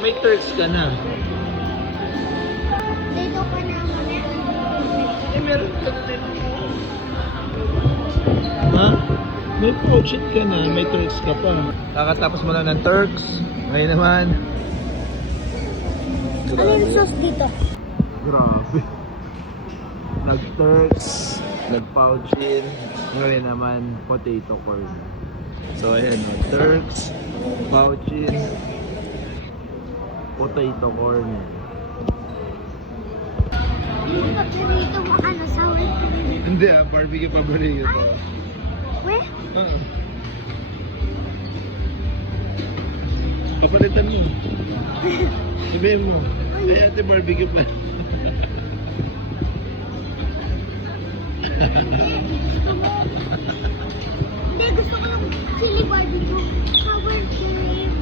May Turks ka na. Dito pa na mamaya. Eh, meron ka na din. Ha? May pouchet ka na, may Turks ka pa. Kakatapos mo lang ng Turks. Ngayon naman. Ano yung sauce dito? Grabe. Nag-Turks, nag-pouchin. Ngayon naman, potato corn. So ayan, Turks, pouchin, potato corn. Yung paborito mo ano, sour cream. Hindi barbecue paborito to. Weh? Oo. Papalitan mo. Sabihin mo. Ay, ate barbecue pa. Hindi, gusto ko yung chili barbecue. Sour cream.